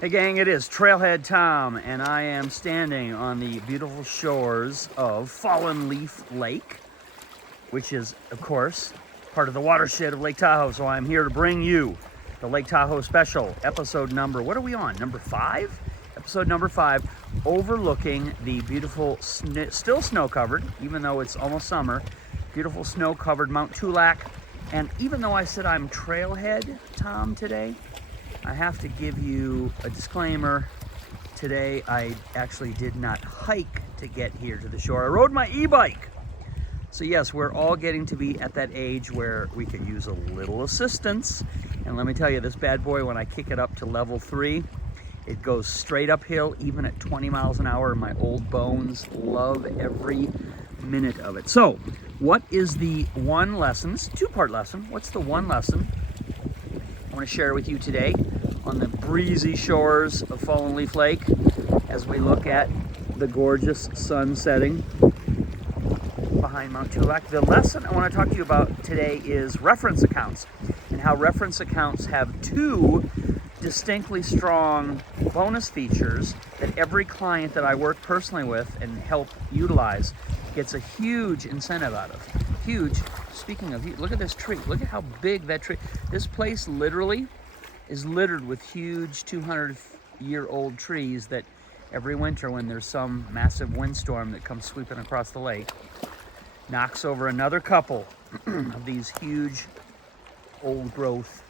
Hey gang, it is Trailhead Tom, and I am standing on the beautiful shores of Fallen Leaf Lake, which is, of course, part of the watershed of Lake Tahoe. So I'm here to bring you the Lake Tahoe special, episode number, what are we on, number 5? Episode number 5, overlooking the beautiful, still snow-covered, even though it's almost summer, beautiful snow-covered Mount Tulak. And even though I said I'm Trailhead Tom today, I have to give you a disclaimer. Today, I actually did not hike to get here to the shore. I rode my e-bike. So yes, we're all getting to be at that age where we could use a little assistance. And let me tell you, this bad boy, when I kick it up to level 3, it goes straight uphill, even at 20 miles an hour. My old bones love every minute of it. So, what is the one lesson? It's a two-part lesson. What's the one lesson I want to share with you today on the breezy shores of Fallen Leaf Lake as we look at the gorgeous sun setting behind Mount Tulak? The lesson I want to talk to you about today is reference accounts, and how reference accounts have two distinctly strong bonus features that every client that I work personally with and help utilize gets a huge incentive out of. Huge. Speaking of, look at this tree. Look at how big that tree. This place literally is littered with huge 200-year-old trees that every winter, when there's some massive windstorm that comes sweeping across the lake, knocks over another couple of these huge old growth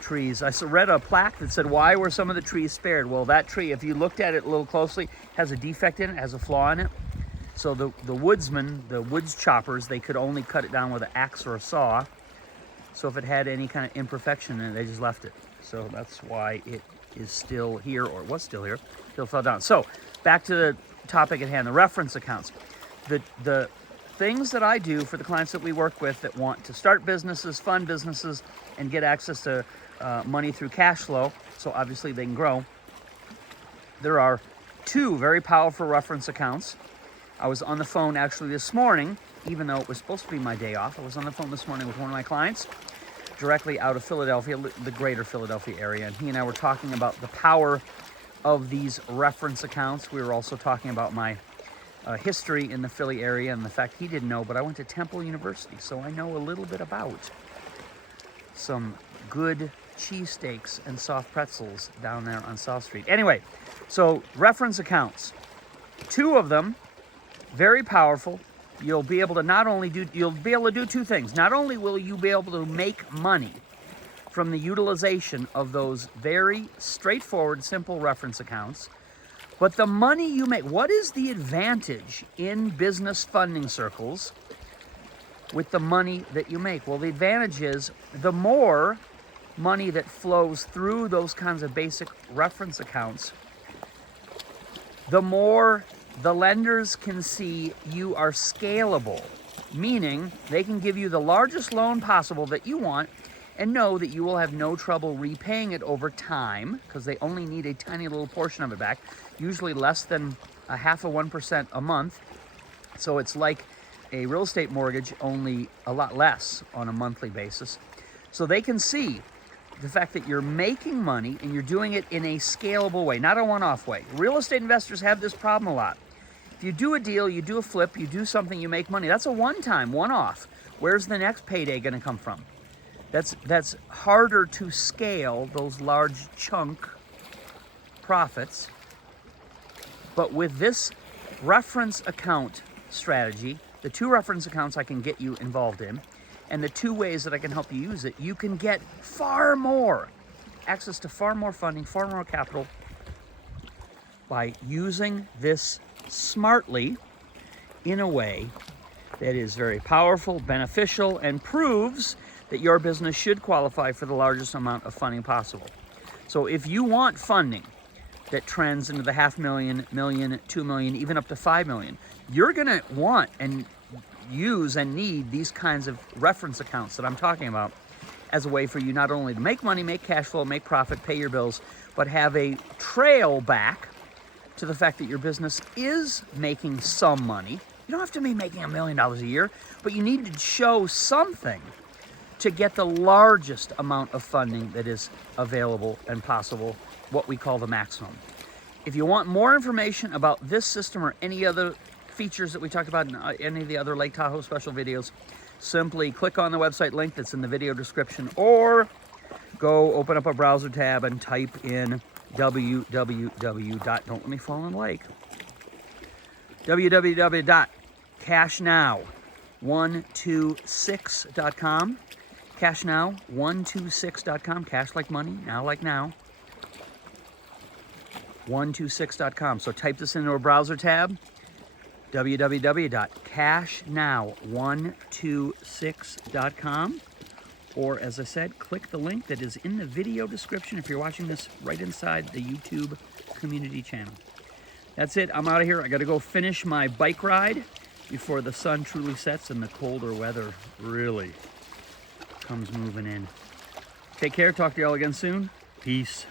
trees. I read a plaque that said, why were some of the trees spared? Well, that tree, if you looked at it a little closely, has a defect in it, has a flaw in it. So the woodsmen, the woods choppers, they could only cut it down with an axe or a saw. So if it had any kind of imperfection in it, they just left it. So that's why it is still here, or was still here, till it fell down. So back to the topic at hand, the reference accounts. The things that I do for the clients that we work with that want to start businesses, fund businesses, and get access to money through cash flow, so obviously they can grow. There are two very powerful reference accounts. I was on the phone actually this morning, even though it was supposed to be my day off. I was on the phone this morning with one of my clients directly out of Philadelphia, the greater Philadelphia area, and he and I were talking about the power of these reference accounts. We were also talking about my history in the Philly area and the fact he didn't know, but I went to Temple University, so I know a little bit about some good cheesesteaks and soft pretzels down there on South Street. Anyway, so reference accounts, two of them, very powerful. You'll be able to do two things. Not only will you be able to make money from the utilization of those very straightforward, simple reference accounts, but the money you make, what is the advantage in business funding circles with the money that you make? Well, the advantage is the more money that flows through those kinds of basic reference accounts, the more the lenders can see you are scalable, meaning they can give you the largest loan possible that you want and know that you will have no trouble repaying it over time, because they only need a tiny little portion of it back, usually less than 0.5% a month. So it's like a real estate mortgage, only a lot less on a monthly basis. So they can see the fact that you're making money and you're doing it in a scalable way, not a one-off way. Real estate investors have this problem a lot. If you do a deal, you do a flip, you do something, you make money. That's a one-time, one-off. Where's the next payday going to come from? That's harder to scale, those large chunk profits. But with this reference account strategy, the two reference accounts I can get you involved in, and the two ways that I can help you use it, you can get far more access to far more funding, far more capital by using this smartly in a way that is very powerful, beneficial, and proves that your business should qualify for the largest amount of funding possible. So if you want funding that trends into the $500,000, million, $2 million, even up to $5 million, you're gonna want and use and need these kinds of reference accounts that I'm talking about as a way for you not only to make money, make cash flow, make profit, pay your bills, but have a trail back to the fact that your business is making some money. You don't have to be making $1 million a year, but you need to show something to get the largest amount of funding that is available and possible, what we call the maximum. If you want more information about this system or any other features that we talked about in any of the other Lake Tahoe special videos, simply click on the website link that's in the video description, or go open up a browser tab and type in www.cashnow126.com. Cashnow126.com. Cash like money, now like now. 126.com. So type this into a browser tab, www.cashnow126.com. Or, as I said, click the link that is in the video description if you're watching this right inside the YouTube community channel. That's it. I'm out of here. I got to go finish my bike ride before the sun truly sets and the colder weather really comes moving in. Take care. Talk to y'all again soon. Peace.